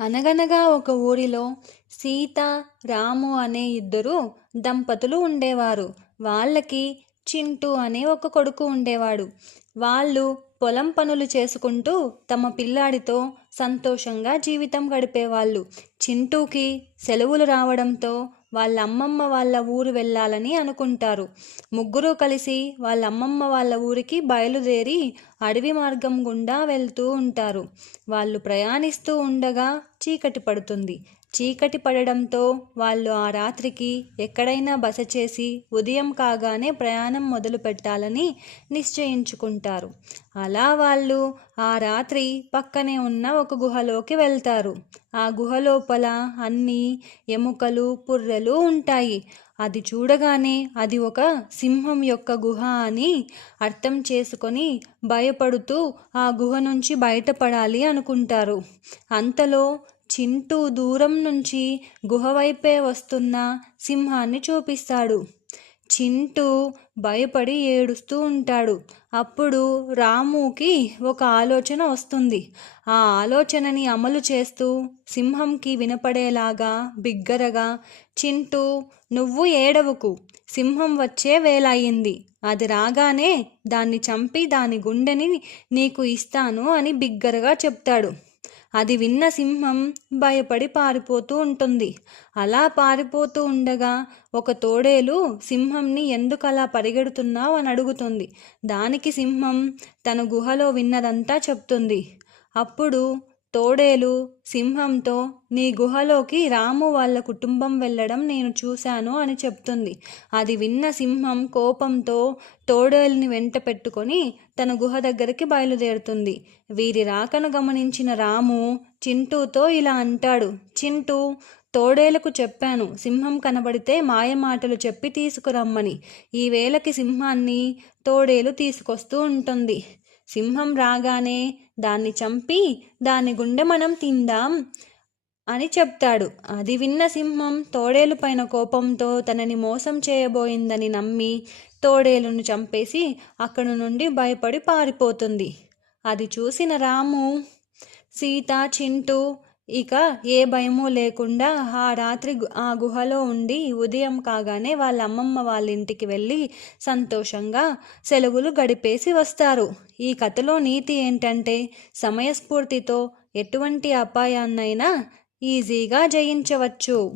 అనగనగా ఒక ఊరిలో సీత, రాము అనే ఇద్దరు దంపతులు ఉండేవారు. వాళ్ళకి చింటూ అనే ఒక కొడుకు ఉండేవాడు. వాళ్ళు పొలం పనులు చేసుకుంటూ తమ పిల్లాడితో సంతోషంగా జీవితం గడిపేవాళ్ళు. చింటూకి సెలవులు రావడంతో వాళ్ళ అమ్మమ్మ వాళ్ళ ఊరు వెళ్ళాలని అనుకుంటారు. ముగ్గురు కలిసి వాళ్ళ అమ్మమ్మ వాళ్ళ ఊరికి బయలుదేరి అడవి మార్గం గుండా వెళ్తూ ఉంటారు. వాళ్ళు ప్రయాణిస్తూ ఉండగా చీకటి పడుతుంది. చీకటి పడడంతో వాళ్ళు ఆ రాత్రికి ఎక్కడైనా బస చేసి ఉదయం కాగానే ప్రయాణం మొదలు పెట్టాలని నిశ్చయించుకుంటారు. అలా వాళ్ళు ఆ రాత్రి పక్కనే ఉన్న ఒక గుహలోకి వెళ్తారు. ఆ గుహ లోపల అన్ని ఎముకలు, పుర్రెలు ఉంటాయి. అది చూడగానే అది ఒక సింహం యొక్క గుహ అని అర్థం చేసుకొని భయపడుతూ ఆ గుహ నుంచి బయటపడాలి అనుకుంటారు. అంతలో చింటూ దూరం నుంచి గుహ వైపే వస్తున్న సింహాన్ని చూపిస్తాడు. చింటూ భయపడి ఏడుస్తూ ఉంటాడు. అప్పుడు రాముకి ఒక ఆలోచన వస్తుంది. ఆ ఆలోచనని అమలు చేస్తూ సింహంకి వినపడేలాగా బిగ్గరగా, చింటూ, నువ్వు ఏడవకు, సింహం వచ్చే వేళ అయింది. అది రాగానే దాన్ని చంపి దాని గుండెని నీకు ఇస్తాను అని బిగ్గరగా చెప్తాడు. అది విన్న సింహం భయపడి పారిపోతూ ఉంటుంది. అలా పారిపోతూ ఉండగా ఒక తోడేలు సింహంని ఎందుకలా పరిగెడుతున్నావు అని అడుగుతుంది. దానికి సింహం తన గుహలో విన్నదంతా చెప్తుంది. అప్పుడు తోడేలు సింహంతో, నీ గుహలోకి రాము వాళ్ళ కుటుంబం వెళ్ళడం నేను చూశాను అని చెప్తుంది. అది విన్న సింహం కోపంతో తోడేలుని వెంట పెట్టుకొని తన గుహ దగ్గరికి బయలుదేరుతుంది. వీరి రాకను గమనించిన రాము చింటూతో ఇలా అంటాడు. చింటూ, తోడేలకు చెప్పాను సింహం కనబడితే మాయమాటలు చెప్పి తీసుకురమ్మని. ఈ వేళకి సింహాన్ని తోడేలు తీసుకొస్తూ ఉంటుంది. సింహం రాగానే దాన్ని చంపి దాని గుండె మనం తిందాం అని చెప్తాడు. అది విన్న సింహం తోడేలు పైన కోపంతో తనని మోసం చేయబోయిందని నమ్మి తోడేలును చంపేసి అక్కడి నుండి భయపడి పారిపోతుంది. అది చూసిన రాము, సీత, చింటూ ఇక ఏ భయమూ లేకుండా ఆ రాత్రి ఆ గుహలో ఉండి ఉదయం కాగానే వాళ్ళ అమ్మమ్మ వాళ్ళ ఇంటికి వెళ్ళి సంతోషంగా సెలవులు గడిపేసి వస్తారు. ఈ కథలో నీతి ఏంటంటే సమయస్ఫూర్తితో ఎటువంటి అపాయాన్నైనా ఈజీగా జయించవచ్చు.